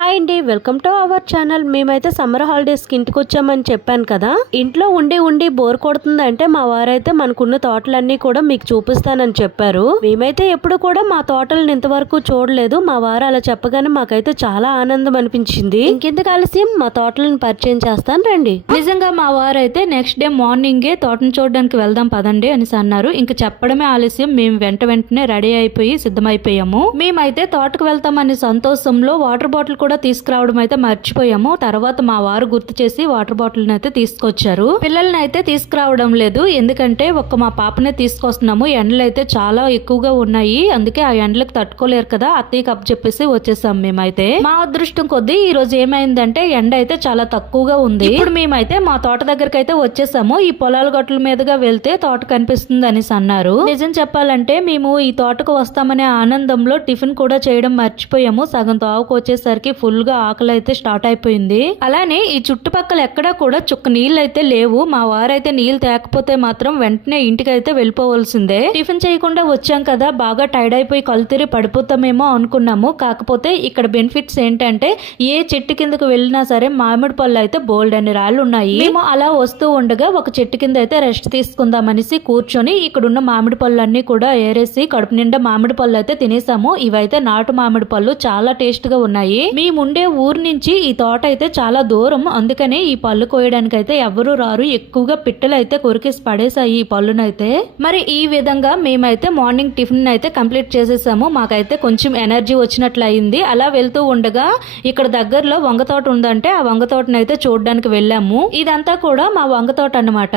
Hi అండి welcome to our channel. మేమైతే summer హాలిడేస్కి ఇంటికి వచ్చామని చెప్పాను కదా. ఇంట్లో ఉండి ఉండి బోర్ కొడుతుంది అంటే మా వారైతే మనకున్న తోటలన్నీ కూడా మీకు చూపిస్తానని చెప్పారు. మేమైతే ఎప్పుడు కూడా మా తోటలను ఇంతవరకు చూడలేదు. మా వారు అలా చెప్పగానే మాకైతే చాలా ఆనందం అనిపించింది. ఇంకెందుకు ఆలస్యం? మా తోటలను పరిచయం చేస్తాను రండి. నిజంగా మా వారు అయితే నెక్స్ట్ డే మార్నింగే తోటను చూడడానికి వెళ్దాం పదండి అని అన్నారు. ఇంక చెప్పడమే ఆలస్యం. మేము వెంట వెంటనే రెడీ అయిపోయి సిద్ధమైపోయాము. మేమైతే తోటకు వెళ్తామనే సంతోషంలో వాటర్ బాటిల్ కూడా కూడా తీసుకురావడం అయితే మర్చిపోయాము. తర్వాత మా వారు గుర్తు చేసి వాటర్ బాటిల్ని అయితే తీసుకొచ్చారు. పిల్లల్ని అయితే తీసుకురావడం లేదు. ఎందుకంటే ఒక్క మా పాపనే తీసుకొస్తున్నాము. ఎండలు అయితే చాలా ఎక్కువగా ఉన్నాయి. అందుకే ఆ ఎండలకు తట్టుకోలేరు కదా. అత్తయ్య కప్ చెప్పేసి వచ్చేసాం మేమైతే. మా అదృష్టం కొద్దీ ఈ రోజు ఏమైందంటే ఎండ అయితే చాలా తక్కువగా ఉంది. ఇప్పుడు మేమైతే మా తోట దగ్గరికి అయితే వచ్చేసాము. ఈ పొలాల గొట్టల మీదుగా వెళ్తే తోట కనిపిస్తుంది అనేసి అన్నారు. నిజం చెప్పాలంటే మేము ఈ తోటకు వస్తామనే ఆనందంలో టిఫిన్ కూడా చేయడం మర్చిపోయాము. సగం తావుకు వచ్చేసరికి ఫుల్గా ఆకలి అయితే స్టార్ట్ అయిపోయింది. అలానే ఈ చుట్టుపక్కల ఎక్కడా కూడా చుక్క నీళ్ళు అయితే లేవు. మా వారైతే నీళ్ళు తేకపోతే మాత్రం వెంటనే ఇంటికి అయితే వెళ్ళిపోవాల్సిందే. టిఫిన్ చేయకుండా వచ్చాం కదా బాగా టైర్డ్ అయిపోయి కలుతిరి పడిపోతామేమో అనుకున్నాము. కాకపోతే ఇక్కడ బెనిఫిట్స్ ఏంటంటే ఏ చెట్టు కిందకు వెళ్ళినా సరే మామిడి పళ్ళు అయితే బోల్డ్ అని రాళ్ళు ఉన్నాయి. మేము అలా వస్తూ ఉండగా ఒక చెట్టు కింద అయితే రెస్ట్ తీసుకుందాం అనేసి కూర్చొని ఇక్కడ ఉన్న మామిడి పళ్ళు అన్ని కూడా ఏరేసి కడుపు నిండా మామిడి పళ్ళు అయితే తినేసాము. ఇవైతే నాటు మామిడి పళ్ళు చాలా టేస్ట్గా ఉన్నాయి మేముండే ఊరు నుంచి ఈ తోట అయితే చాలా దూరం. అందుకనే ఈ పళ్ళు కోయడానికి అయితే ఎవరు రారు. ఎక్కువగా పిట్టలు అయితే కొరికేసి పడేసాయి ఈ పళ్ళునైతే. మరి ఈ విధంగా మేమైతే మార్నింగ్ టిఫిన్ అయితే కంప్లీట్ చేసేసాము. మాకైతే కొంచెం ఎనర్జీ వచ్చినట్లు అయింది అలా వెళ్తూ ఉండగా ఇక్కడ దగ్గరలో వంగ తోట ఉందంటే ఆ వంగ తోటను అయితే చూడడానికి వెళ్ళాము. ఇదంతా కూడా మా వంగ తోట అన్నమాట.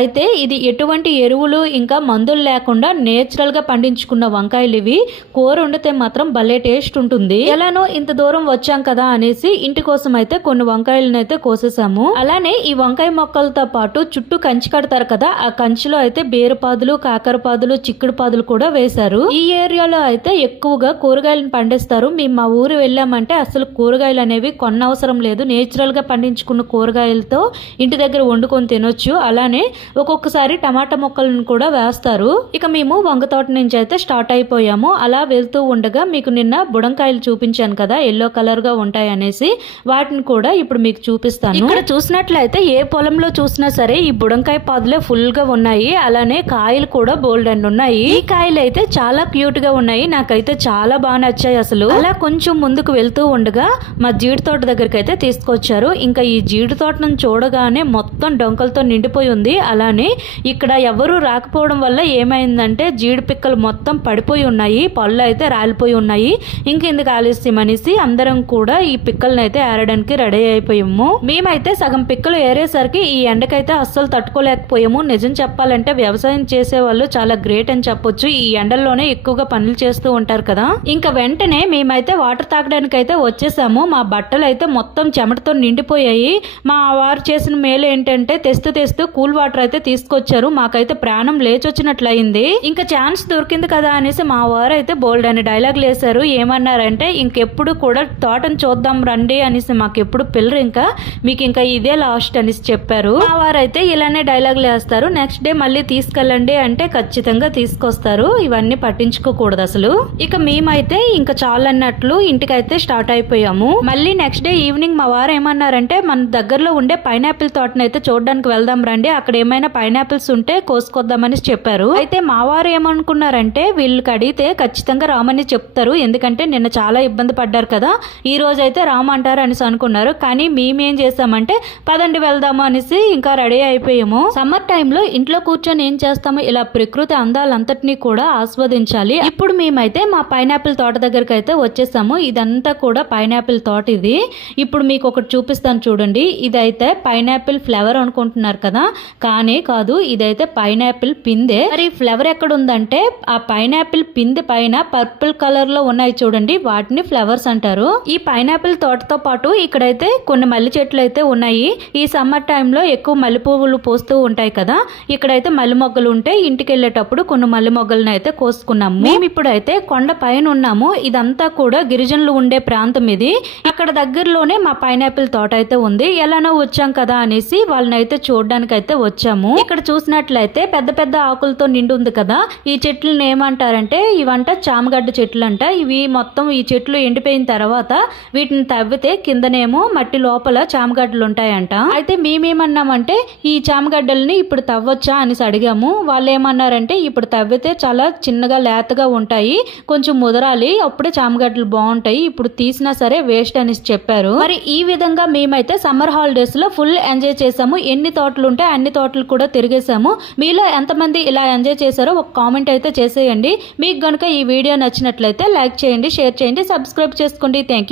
అయితే ఇది ఎటువంటి ఎరువులు ఇంకా మందులు లేకుండా నేచురల్గా పండించుకున్న వంకాయలు ఇవి. కూర వండితే మాత్రం భలే టేస్ట్ ఉంటుంది. ఎలానో ఇంత దూరం వచ్చా. కదా అనేసి ఇంటి కోసం అయితే కొన్ని వంకాయలను అయితే కోసేసాము. అలానే ఈ వంకాయ మొక్కలతో పాటు చుట్టూ కంచి కడతారు కదా ఆ కంచిలో అయితే బీరపాదులు కాకరపాదులు చిక్కుడు పాదులు కూడా వేశారు. ఈ ఏరియాలో అయితే ఎక్కువగా కూరగాయలను పండిస్తారు. మేము మా ఊరు వెళ్ళామంటే అసలు కూరగాయలు అనేవి కొన్నవసరం లేదు. నేచురల్గా పండించుకున్న కూరగాయలతో ఇంటి దగ్గర వండుకొని తినొచ్చు. అలానే ఒక్కొక్కసారి టమాటా మొక్కలను కూడా వేస్తారు. ఇక మేము వంగ తోట నుంచి అయితే స్టార్ట్ అయిపోయాము. అలా వెళ్తూ ఉండగా మీకు నిన్న బుడంకాయలు చూపించాను కదా ఎల్లో కలర్ గా ఉంటాయి అనేసి వాటిని కూడా ఇప్పుడు మీకు చూపిస్తాను. ఇక్కడ చూసినట్లయితే ఏ పొలంలో చూసినా సరే ఈ బుడంకాయ పాదులే ఫుల్గా ఉన్నాయి. అలానే కాయలు కూడా బోల్డ్ అండ్ ఉన్నాయి. ఈ కాయలు అయితే చాలా క్యూట్గా ఉన్నాయి. నాకైతే చాలా బాగా నచ్చాయి అసలు. అలా కొంచెం ముందుకు వెళ్తూ ఉండగా మా జీడి తోట దగ్గరికి అయితే తీసుకొచ్చారు. ఇంకా ఈ జీడి తోటను చూడగానే మొత్తం డొంకలతో నిండిపోయి ఉంది. అలానే ఇక్కడ ఎవరు రాకపోవడం వల్ల ఏమైందంటే జీడి పిక్కలు మొత్తం పడిపోయి ఉన్నాయి. పళ్ళు అయితే రాలిపోయి ఉన్నాయి. ఇంకెందుకు ఆలస్యం అనేసి అందరం కూడా ఈ పిక్కల్ని అయితే ఏరడానికి రెడీ అయిపోయాము. మేమైతే సగం పిక్కలు ఏరేసరికి ఈ ఎండకైతే అస్సలు తట్టుకోలేకపోయాము. నిజం చెప్పాలంటే వ్యవసాయం చేసే వాళ్ళు చాలా గ్రేట్ అని చెప్పొచ్చు. ఈ ఎండల్లోనే ఎక్కువగా పనులు చేస్తూ ఉంటారు కదా. ఇంకా వెంటనే మేమైతే వాటర్ తాగడానికి అయితే వచ్చేసాము. మా బట్టలు అయితే మొత్తం చెమటతో నిండిపోయాయి. మా వారు చేసిన మేలు ఏంటంటే తెస్తూ తెస్తూ కూల్ వాటర్ అయితే తీసుకొచ్చారు. మాకైతే ప్రాణం లేచొచ్చినట్లయింది. ఇంకా ఛాన్స్ దొరికింది కదా అనేసి మా వారు అయితే బోల్డ్ అని డైలాగులు వేశారు ఏమన్నారంటే ఇంకెప్పుడు కూడా తోటను చూద్దాం రండి అనేసి మాకు ఎప్పుడు పిల్లరు ఇంకా మీకు ఇంకా ఇదే లాస్ట్ అనేసి చెప్పారు. ఆ వారు అయితే ఇలానే డైలాగులు వేస్తారు. నెక్స్ట్ డే మళ్ళీ తీసుకెళ్ళండి అంటే ఖచ్చితంగా తీసుకొస్తారు. ఇవన్నీ పట్టించుకోకూడదు అసలు. ఇక మేమైతే ఇంకా చాలన్నట్లు ఇంటికైతే స్టార్ట్ అయిపోయాము. మళ్ళీ నెక్స్ట్ డే ఈవినింగ్ మా వారు ఏమన్నారంటే మన దగ్గరలో ఉండే పైనాపిల్ తోటను అయితే చూడడానికి వెళ్దాం రండి. అక్కడ ఏమైనా పైనాపిల్స్ ఉంటే కోసుకొద్దామని చెప్పారు. అయితే మా వారు ఏమనుకున్నారంటే వీళ్ళకి అడిగితే ఖచ్చితంగా రామని చెప్తారు. ఎందుకంటే నిన్న చాలా ఇబ్బంది పడ్డారు కదా. ఈ రోజు అయితే రామంటారు అనేసి అనుకున్నారు. కానీ మేమేం చేస్తామంటే పదండి వెళ్దాము అనేసి ఇంకా రెడీ అయిపోయాము. సమ్మర్ టైంలో ఇంట్లో కూర్చొని ఏం చేస్తాము? ఇలా ప్రకృతి అందాలంతటినీ కూడా ఆస్వాదించాలి. ఇప్పుడు మేమైతే మా పైనాపిల్ తోట దగ్గరికి అయితే వచ్చేసాము. ఇదంతా కూడా పైనాపిల్ తోట ఇది. ఇప్పుడు మీకు ఒకటి చూపిస్తాను చూడండి. ఇదైతే పైనాపిల్ ఫ్లవర్ అనుకుంటున్నారు కదా? కానీ కాదు ఇదైతే పైనాపిల్ పిందే. మరి ఫ్లవర్ ఎక్కడ ఉందంటే ఆ పైనాపిల్ పిందె పైన పర్పుల్ కలర్లో ఉన్నాయి చూడండి. వాటిని ఫ్లవర్స్ అంటారు. ఈ పైనాపిల్ తోటతో పాటు ఇక్కడైతే కొన్ని మల్లె చెట్లు అయితే ఉన్నాయి. ఈ సమ్మర్ టైంలో ఎక్కువ మల్లె పువ్వులు పోస్తూ ఉంటాయి కదా. ఇక్కడైతే మల్లె మొగ్గలు ఉంటే ఇంటికి వెళ్ళేటప్పుడు కొన్ని మల్లె మొగ్గలను అయితే కోసుకున్నాము. మేము ఇప్పుడైతే కొండ పైన ఉన్నాము. ఇదంతా కూడా గిరిజనులు ఉండే ప్రాంతం ఇది. అక్కడ దగ్గరలోనే మా పైనాపిల్ తోట అయితే ఉంది. ఎలానో వచ్చాం కదా అనేసి వాళ్ళని అయితే చూడడానికి అయితే వచ్చాము. ఇక్కడ చూసినట్లయితే పెద్ద పెద్ద ఆకులతో నిండి ఉంది కదా. ఈ చెట్లను ఏమంటారంటే ఇవంట చామగడ్డ చెట్లు అంట ఇవి మొత్తం ఈ చెట్లు ఎండిపోయిన తర్వాత వీటిని తవ్వితే కిందనేమో మట్టి లోపల చామగడ్డలు ఉంటాయంట అయితే మేమేమన్నామంటే ఈ చామగడ్డల్ని ఇప్పుడు తవ్వొచ్చా? అనేసి అడిగాము. వాళ్ళు ఏమన్నారంటే ఇప్పుడు తవ్వితే చాలా చిన్నగా లేతగా ఉంటాయి. కొంచెం ముదరాలి. అప్పుడే చామగడ్డలు బాగుంటాయి. ఇప్పుడు తీసినా సరే వేస్ట్ అనేసి చెప్పారు. మరి ఈ విధంగా మేమైతే సమ్మర్ హాలిడేస్లో ఫుల్ ఎంజాయ్ చేసాము ఎన్ని తోటలు ఉంటే అన్ని తోటలు కూడా తిరిగేసాము మీలో ఎంతమంది ఇలా ఎంజాయ్ చేశారో ఒక కామెంట్ అయితే చేసేయండి. మీకు గనుక ఈ వీడియో నచ్చినట్లయితే లైక్ చేయండి షేర్ చేయండి సబ్స్క్రైబ్ చేసుకోండి. Thank